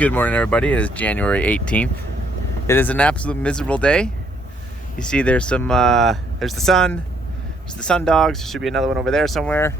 Good morning, everybody. It is January 18th. It is an absolute miserable day. You see there's some, there's the sun, there's the sun dogs. There should be another one over there somewhere.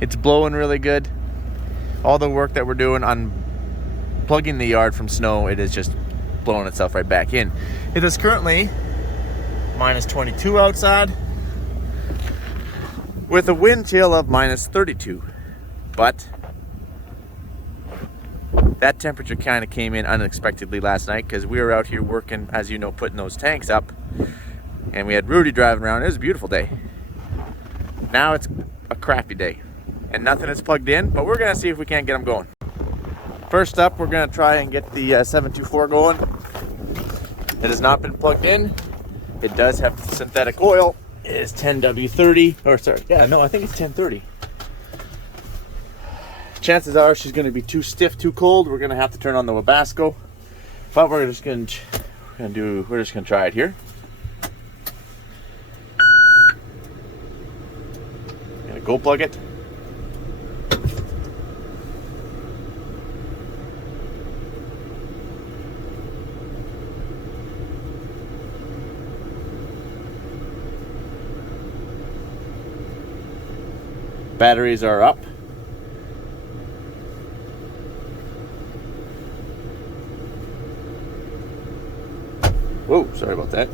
It's blowing really good. All the work that we're doing on plugging the yard from snow, it is just blowing itself right back in. It is currently minus 22 outside with a wind chill of minus 32. But that temperature kind of came in unexpectedly last night because we were out here working, as you know, putting those tanks up, and we had Rudy driving around. It was a beautiful day. Now it's a crappy day and nothing is plugged in, but we're gonna see if we can't get them going. First up, we're gonna try and get the 724 going. It has not been plugged in. It does have synthetic oil. It is 10W30, or sorry, yeah, no, I think it's 1030. Chances are she's going to be too stiff, too cold. We're going to have to turn on the Webasto, but we're just going to try it here. Gonna go plug it. Batteries are up. Whoa, sorry about that.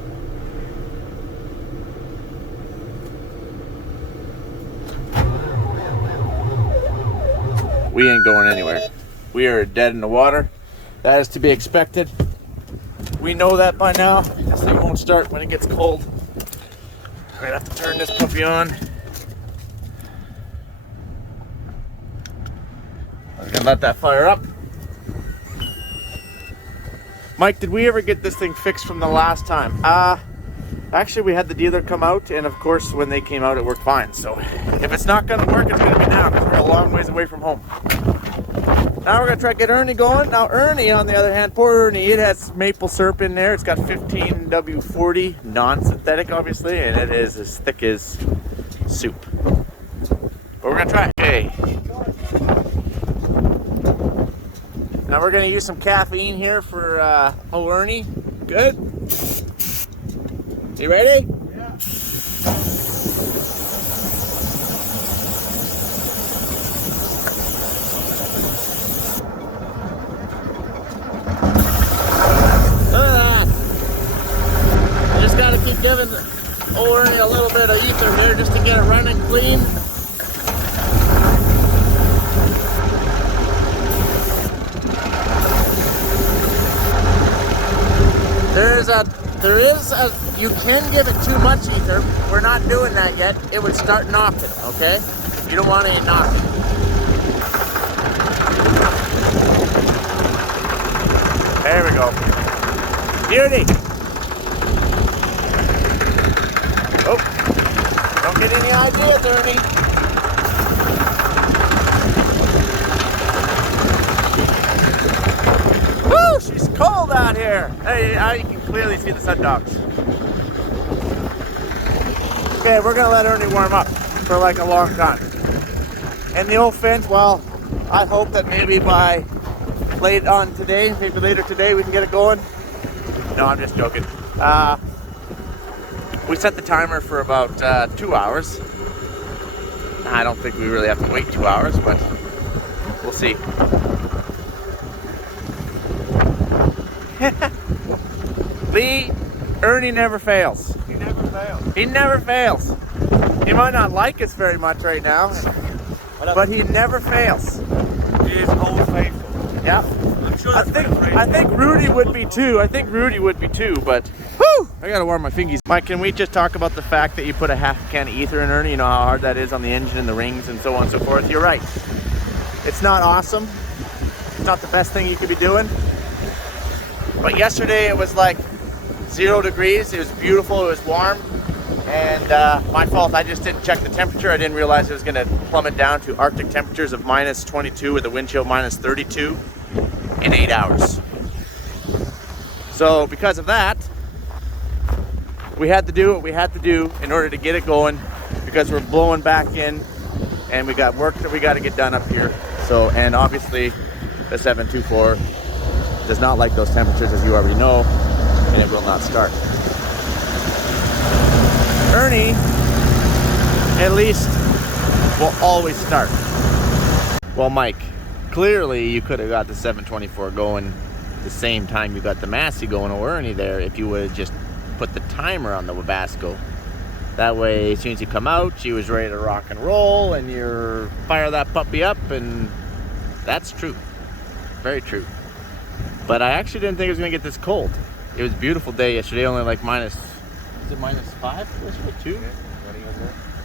We ain't going anywhere. We are dead in the water. That is to be expected. We know that by now. This thing won't start when it gets cold. We're gonna have to turn this puppy on. I'm gonna let that fire up. Mike, did we ever get this thing fixed from the last time? Actually, we had the dealer come out, and of course, when they came out, it worked fine. So, if it's not gonna work, it's gonna be now, because we're a long ways away from home. Now we're gonna try to get Ernie going. Now Ernie, on the other hand, poor Ernie, it has maple syrup in there. It's got 15W40, non-synthetic, obviously, and it is as thick as soup. But we're gonna try it. Okay. Now we're gonna use some caffeine here for old Ernie. Good? You ready? Yeah. Look at that. I just gotta keep giving old Ernie a little bit of ether here just to get it running clean. You can give it too much ether. We're not doing that yet. It would start knocking, okay? You don't want any knocking. There we go. Beauty. Oh, don't get any ideas, Ernie. Woo, she's cold out here. Hey, you can clearly see the sun dogs. Okay, we're gonna let Ernie warm up for like a long time. And the old fence, well, I hope that maybe by late on today, maybe later today, we can get it going. No, I'm just joking. We set the timer for about 2 hours. I don't think we really have to wait 2 hours, but we'll see. Lee, Ernie never fails. He never fails. He never fails. He might not like us very much right now, but he never fails. He is old faithful. Yeah. I'm sure I think Rudy would be too. But whew, I gotta warm my fingies. Mike, can we just talk about the fact that you put a half can of ether in Ernie? You know how hard that is on the engine and the rings and so on and so forth. You're right. It's not awesome. It's not the best thing you could be doing. But yesterday it was like 0 degrees. It was beautiful. It was warm. And my fault. I just didn't check the temperature. I didn't realize it was going to plummet down to Arctic temperatures of minus 22 with a wind chill minus 32 in 8 hours. So because of that, we had to do what we had to do in order to get it going, because we're blowing back in and we got work that we got to get done up here. So, and obviously the 724 does not like those temperatures, as you already know, and it will not start. Ernie, at least, will always start. Well, Mike, clearly you could have got the 724 going the same time you got the Massey going over Ernie there if you would have just put the timer on the Webasto. That way, as soon as you come out, she was ready to rock and roll, and you fire that puppy up, and that's true. Very true. But I actually didn't think it was going to get this cold. It was a beautiful day yesterday, only like minus, is it -5 yesterday, 2?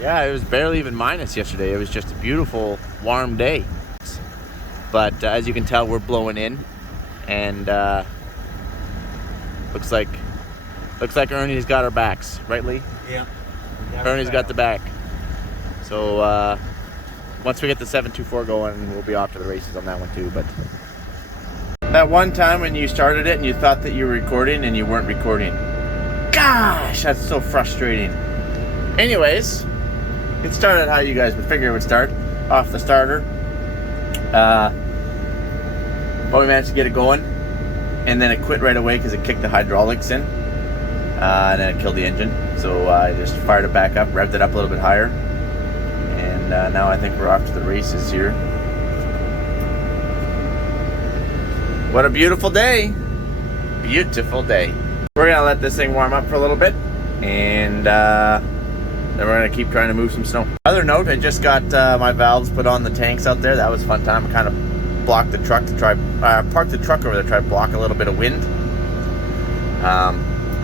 Yeah, it was barely even minus yesterday. It was just a beautiful, warm day. But as you can tell, we're blowing in, and looks like Ernie's got our backs, right, Lee? Yeah. Ernie's got the back. So once we get the 724 going, we'll be off to the races on that one too. But that one time when you started it and you thought that you were recording and you weren't recording. Gosh, that's so frustrating. Anyways, it started how you guys would figure it would start, off the starter. But we managed to get it going, and then it quit right away because it kicked the hydraulics in, and then it killed the engine. So I just fired it back up, revved it up a little bit higher, and now I think we're off to the races here. What a beautiful day. Beautiful day. We're gonna let this thing warm up for a little bit, and then we're gonna keep trying to move some snow. Other note, I just got my valves put on the tanks out there. That was a fun time. I kind of blocked the truck to try, parked the truck over there to try to block a little bit of wind.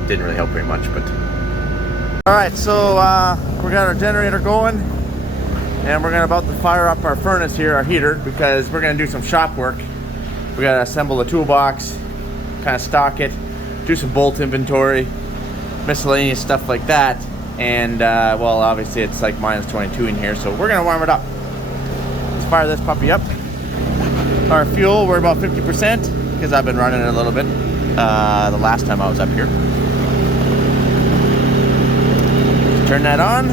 Didn't really help very much, but. All right, so we got our generator going, and we're about to fire up our furnace here, our heater, because we're gonna do some shop work. We gotta assemble the toolbox, kind of stock it, do some bolt inventory, miscellaneous stuff like that. And well, obviously it's like -22 in here, so we're gonna warm it up. Let's fire this puppy up. Our fuel, we're about 50% because I've been running it a little bit the last time I was up here. Turn that on.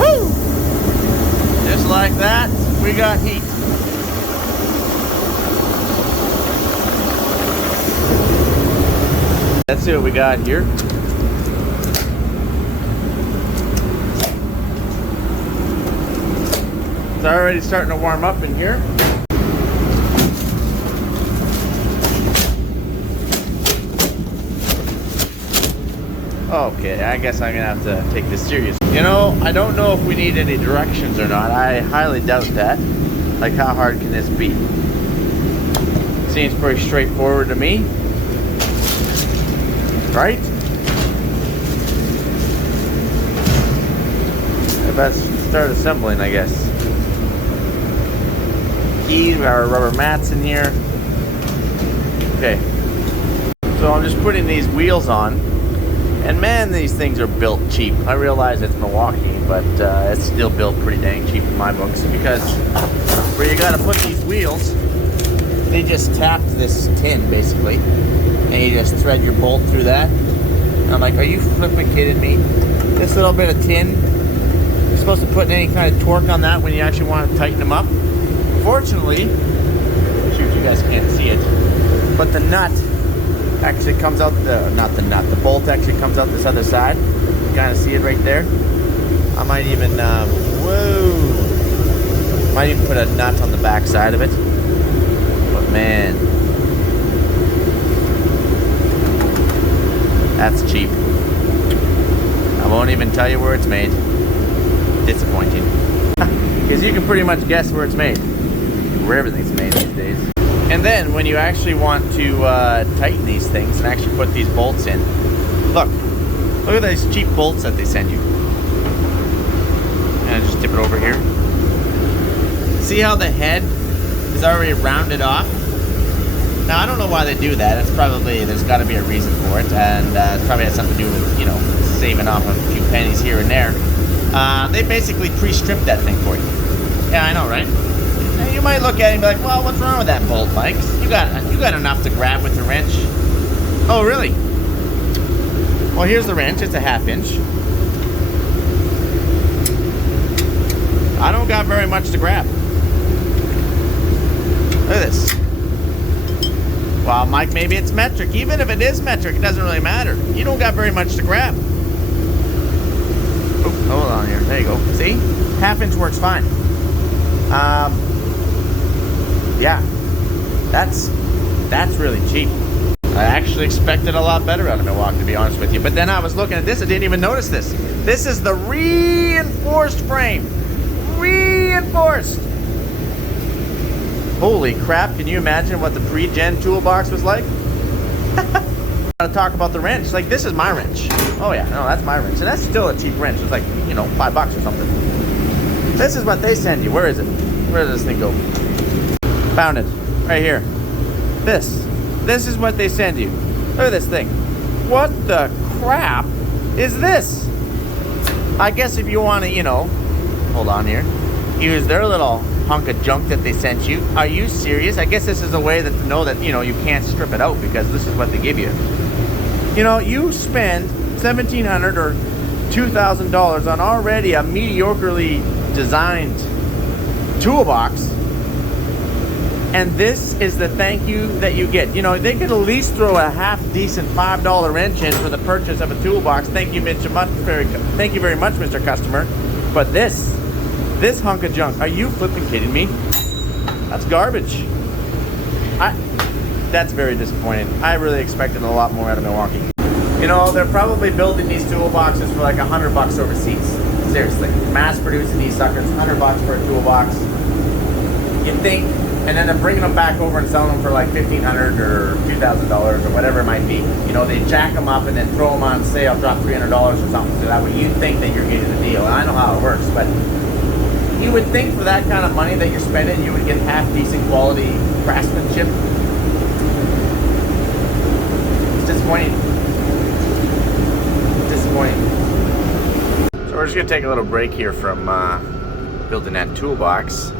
Woo! Just like that, we got heat. Let's see what we got here. It's already starting to warm up in here. Okay, I guess I'm gonna have to take this serious. You know, I don't know if we need any directions or not. I highly doubt that. Like, how hard can this be? Seems pretty straightforward to me. Right? Let's start assembling, I guess. Keys, our rubber mats in here. Okay. So I'm just putting these wheels on. And man, these things are built cheap. I realize it's Milwaukee, but it's still built pretty dang cheap in my books, because where you gotta put these wheels, they just tap this tin basically, and you just thread your bolt through that. And I'm like, are you flipping kidding me? This little bit of tin, you're supposed to put any kind of torque on that when you actually want to tighten them up. Fortunately, shoot, you guys can't see it, but the nut actually comes out the bolt actually comes out this other side. You kind of see it right there. I might even might even put a nut on the back side of it. But man, that's cheap. I won't even tell you where it's made. Disappointing. Because you can pretty much guess where it's made, where everything's made these days. And then when you actually want to tighten these things and actually put these bolts in, look at these cheap bolts that they send you. And I just tip it over here. See how the head is already rounded off? Now I don't know why they do that. It's probably, there's got to be a reason for it, and it probably has something to do with, you know, saving off a few pennies here and there. They basically pre-strip that thing for you. Yeah, I know, right? Now you might look at it and be like, well, what's wrong with that bolt, Mike? You got enough to grab with the wrench. Oh, really? Well, here's the wrench. It's a 1/2 inch. I don't got very much to grab. Look at this. Well, Mike, maybe it's metric. Even if it is metric, it doesn't really matter. You don't got very much to grab. Oh, hold on here. There you go. See? Half-inch works fine. Yeah. That's really cheap. I actually expected a lot better out of Milwaukee, to be honest with you. But then I was looking at this, I didn't even notice this. This is the reinforced frame. Reinforced. Holy crap, can you imagine what the pre-gen toolbox was like? I want to talk about the wrench. Like, this is my wrench. Oh yeah, no, that's my wrench. And that's still a cheap wrench. It's like, you know, $5 or something. This is what they send you. Where is it? Where does this thing go? Found it. Right here. This is what they send you. Look at this thing. What the crap is this? I guess if you want to, you know, hold on here, use their little hunk of junk that they sent you. Are you serious? I guess this is a way that to know that, you know, you can't strip it out because this is what they give you. You know, you spend $1,700 or $2,000 on already a mediocrely designed toolbox, and this is the thank you that you get. You know, they could at least throw a half decent $5 wrench in for the purchase of a toolbox. Thank you very much, Mr. Customer. But this hunk of junk, are you flipping kidding me? That's garbage. That's very disappointing. I really expected a lot more out of Milwaukee. You know, they're probably building these toolboxes for like $100 overseas. Seriously, mass producing these suckers, $100 for a toolbox. You'd think, and then they're bringing them back over and selling them for like $1,500 or $2,000 or whatever it might be. You know, they jack them up and then throw them on sale, drop $300 or something. So that way you'd think that you're getting a deal. And I know how it works, but you would think for that kind of money that you're spending, you would get half decent quality craftsmanship. It's disappointing. So we're just gonna take a little break here from building that toolbox,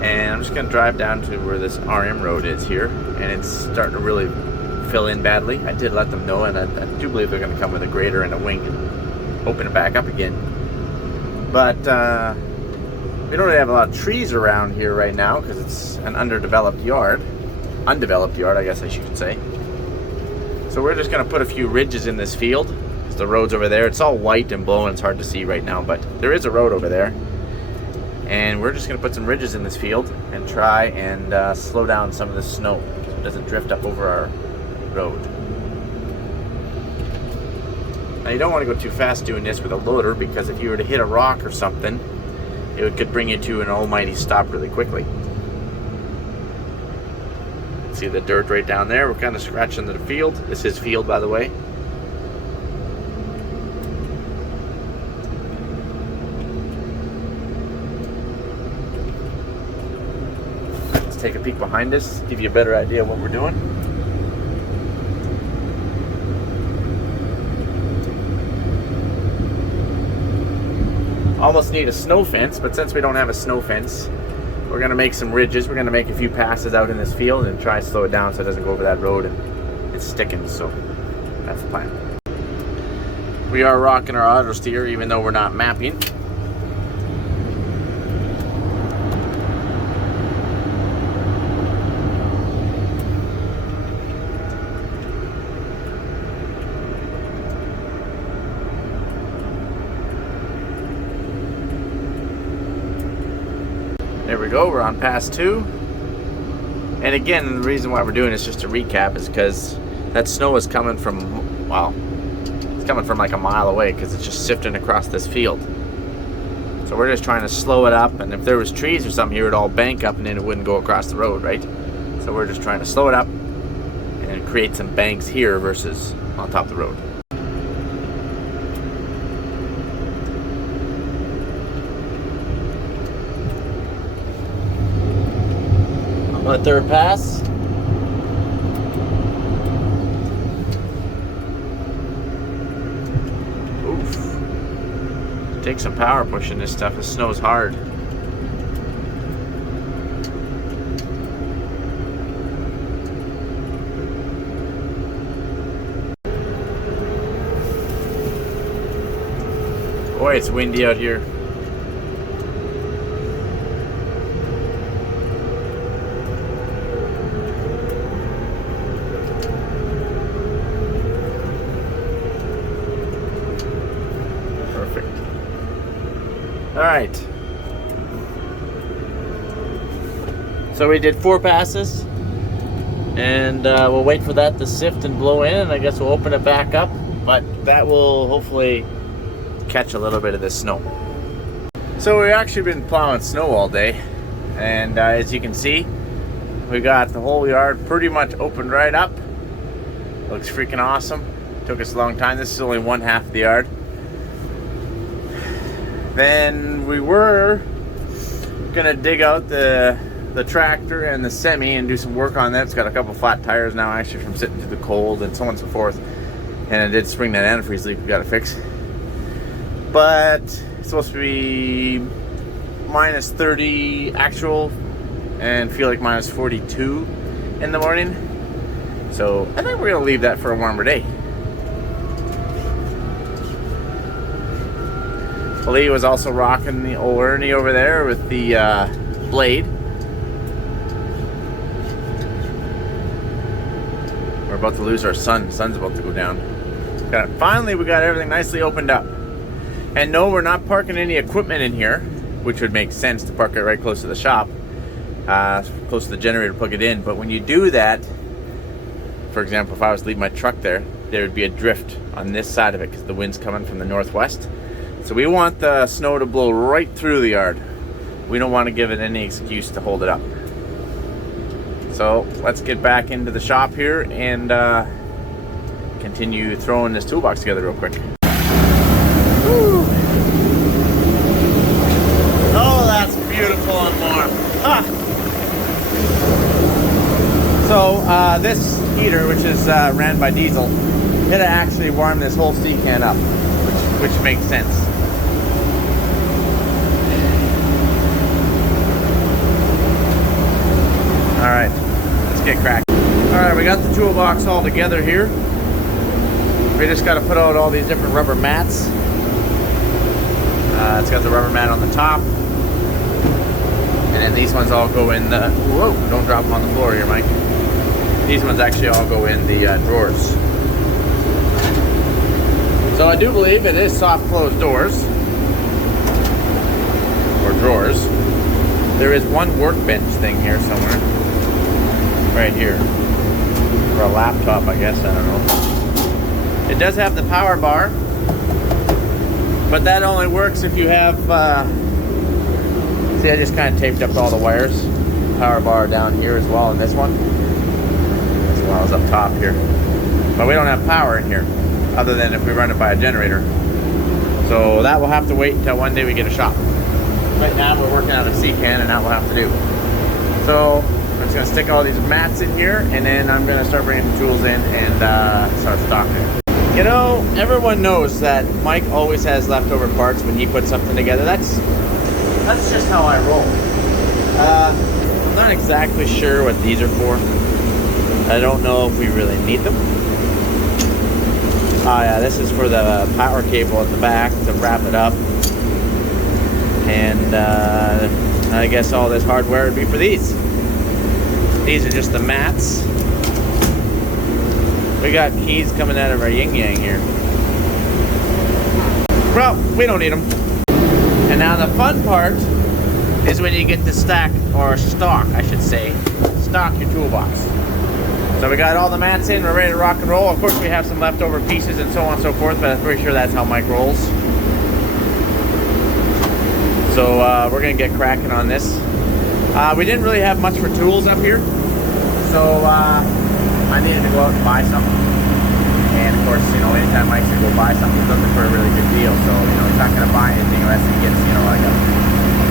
and I'm just gonna drive down to where this RM road is here, and it's starting to really fill in badly. I did let them know, and I do believe they're gonna come with a grader and a wing and open it back up again. But we don't really have a lot of trees around here right now because it's an undeveloped yard, I guess I should say. So we're just gonna put a few ridges in this field. The road's over there. It's all white and blowing. It's hard to see right now, but there is a road over there. And we're just gonna put some ridges in this field and try and slow down some of the snow so it doesn't drift up over our road. Now you don't want to go too fast doing this with a loader, because if you were to hit a rock or something, it could bring you to an almighty stop really quickly. See the dirt right down there? We're kind of scratching the field. This is field, by the way. Let's take a peek behind us, give you a better idea of what we're doing. Almost need a snow fence, but since we don't have a snow fence, we're going to make some ridges. We're going to make a few passes out in this field and try to slow it down so it doesn't go over that road and it's sticking. So that's the plan. We are rocking our auto steer even though we're not mapping. There we go, we're on pass 2. And again, the reason why we're doing this, just to recap, is because that snow is coming from, well, it's coming from like a mile away because it's just sifting across this field. So we're just trying to slow it up, and if there was trees or something here, it'd all bank up and then it wouldn't go across the road, right? So we're just trying to slow it up and create some banks here versus on top of the road. On the third pass. Oof. Take some power pushing this stuff. The snow's hard. Boy, it's windy out here. All right. So we did 4 passes, and we'll wait for that to sift and blow in, and I guess we'll open it back up, but that will hopefully catch a little bit of this snow. So we've actually been plowing snow all day, and as you can see, we got the whole yard pretty much opened right up. Looks freaking awesome. Took us a long time. This is only one half of the yard. Then we were gonna dig out the tractor and the semi and do some work on that. It's got a couple flat tires now, actually, from sitting through the cold and so on and so forth. And it did spring that antifreeze leak we gotta fix. But it's supposed to be minus 30 actual and feel like minus 42 in the morning. So I think we're gonna leave that for a warmer day. Lee was also rocking the old Ernie over there with the blade. We're about to lose our sun. The sun's about to go down. Finally, we got everything nicely opened up. And no, we're not parking any equipment in here, which would make sense to park it right close to the shop, close to the generator, plug it in. But when you do that, for example, if I was to leave my truck there, there would be a drift on this side of it because the wind's coming from the northwest. So we want the snow to blow right through the yard. We don't want to give it any excuse to hold it up. So let's get back into the shop here and continue throwing this toolbox together real quick. Woo. Oh, that's beautiful and warm. Ah. So this heater, which is ran by diesel, it'll actually warm this whole sea can up, which makes sense. All right, let's get cracking. All right, we got the toolbox all together here. We just got to put out all these different rubber mats. It's got the rubber mat on the top, and then these ones all go in the. Whoa! Don't drop them on the floor here, Mike. These ones actually all go in the drawers. So I do believe it is soft closed doors or drawers. There is one workbench thing here somewhere. Right here. For a laptop, I guess. I don't know. It does have the power bar, but that only works if you have, see, I just kind of taped up all the wires. Power bar down here as well in this one. This one is up top here. But we don't have power in here, other than if we run it by a generator. So that will have to wait until one day we get a shop. Right now we're working on a C-can, and that will have to do. So I'm just gonna stick all these mats in here, and then I'm gonna start bringing the tools in and start stocking it. You know, everyone knows that Mike always has leftover parts when he puts something together. That's just how I roll. I'm not exactly sure what these are for. I don't know if we really need them. Oh yeah, this is for the power cable at the back to wrap it up. And I guess all this hardware would be for these. These are just the mats. We got keys coming out of our yin-yang here. Well, we don't need them. And now the fun part is when you get to stack, or stock, I should say, stock your toolbox. So we got all the mats in, we're ready to rock and roll. Of course, we have some leftover pieces and so on and so forth, but I'm pretty sure that's how Mike rolls. So we're gonna get cracking on this. We didn't really have much for tools up here, so I needed to go out and buy some. And of course, you know, anytime Mike's gonna go buy something, he's looking for a really good deal. So, you know, he's not gonna buy anything unless he gets, you know, like a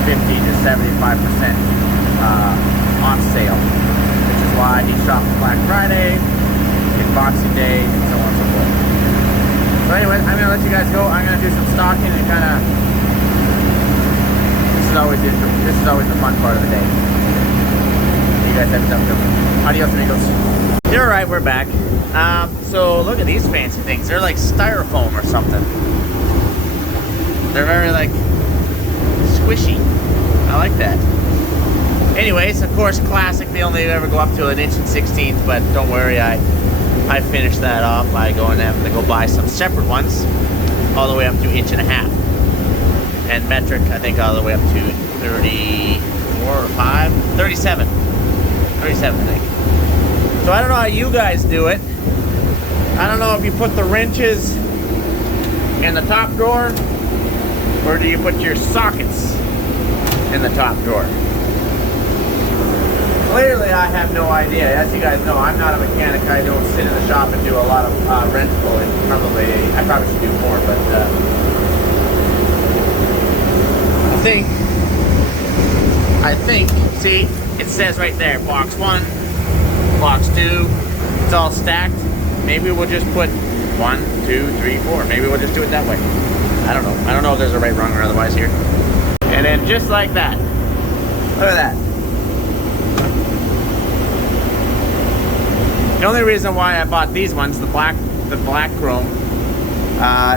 50 to 75% off sale, which is why he shopped Black Friday, Boxing Day, and so on and so forth. So anyway, I'm gonna let you guys go. I'm gonna do some stocking and kind of. This is always the fun part of the day. You guys have stuff doing. Adios, amigos. You're right, we're back. So look at these fancy things. They're like styrofoam or something. They're very like squishy. I like that. Anyways, of course, classic. They only ever go up to 1 1/16 inch, but don't worry, I finished that off by going to go buy some separate ones, all the way up to 1.5 inches. and metric, I think all the way up to 34 or 5, 37. 37, I think. So I don't know how you guys do it. I don't know if you put the wrenches in the top drawer, or do you put your sockets in the top drawer? Clearly, I have no idea. As you guys know, I'm not a mechanic. I don't sit in the shop and do a lot of wrench pulling. I probably should do more, but I think, see, it says right there, box 1, box 2, it's all stacked. Maybe we'll just put 1, 2, 3, 4. Maybe we'll just do it that way. I don't know. I don't know if there's a right, wrong, or otherwise here. And then just like that. Look at that. The only reason why I bought these ones, the black chrome,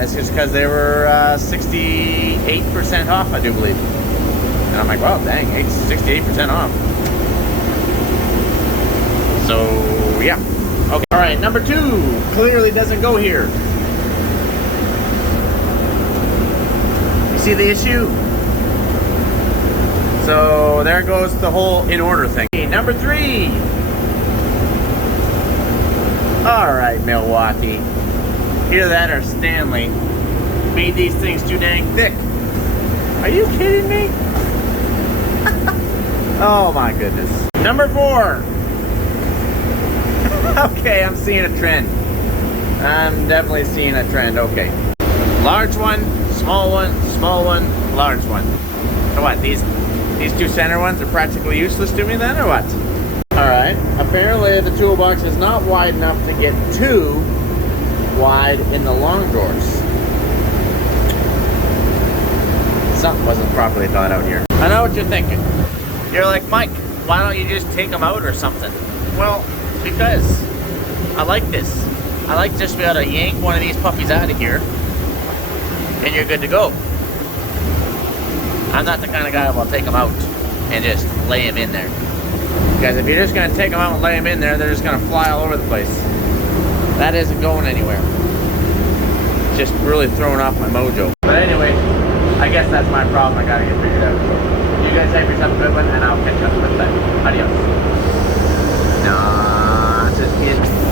is just because they were 68% off, I do believe. And I'm like, wow, dang, 68% off. So, yeah. Okay. All right, number 2 clearly doesn't go here. You see the issue? So there goes the whole in order thing. Okay, number 3. All right, Milwaukee. Either that or Stanley made these things too dang thick. Are you kidding me? Oh my goodness. Number 4. Okay, I'm seeing a trend. I'm definitely seeing a trend. Okay. Large one, small one, large one. So what, these 2 center ones are practically useless to me then, or what? Alright, apparently the toolbox is not wide enough to get too wide in the long drawers. Something wasn't properly thought out here. I know what you're thinking. You're like, Mike, why don't you just take them out or something? Well, because I like this. I like just to be able to yank one of these puppies out of here and you're good to go. I'm not the kind of guy who will take them out and just lay them in there. Because if you're just going to take them out and lay them in there, they're just going to fly all over the place. That isn't going anywhere. It's just really throwing off my mojo. But anyway, I guess that's my problem. I got to get figured out. You guys have yourself a good one, and I'll catch you up with that. Adios. Nah, just kidding.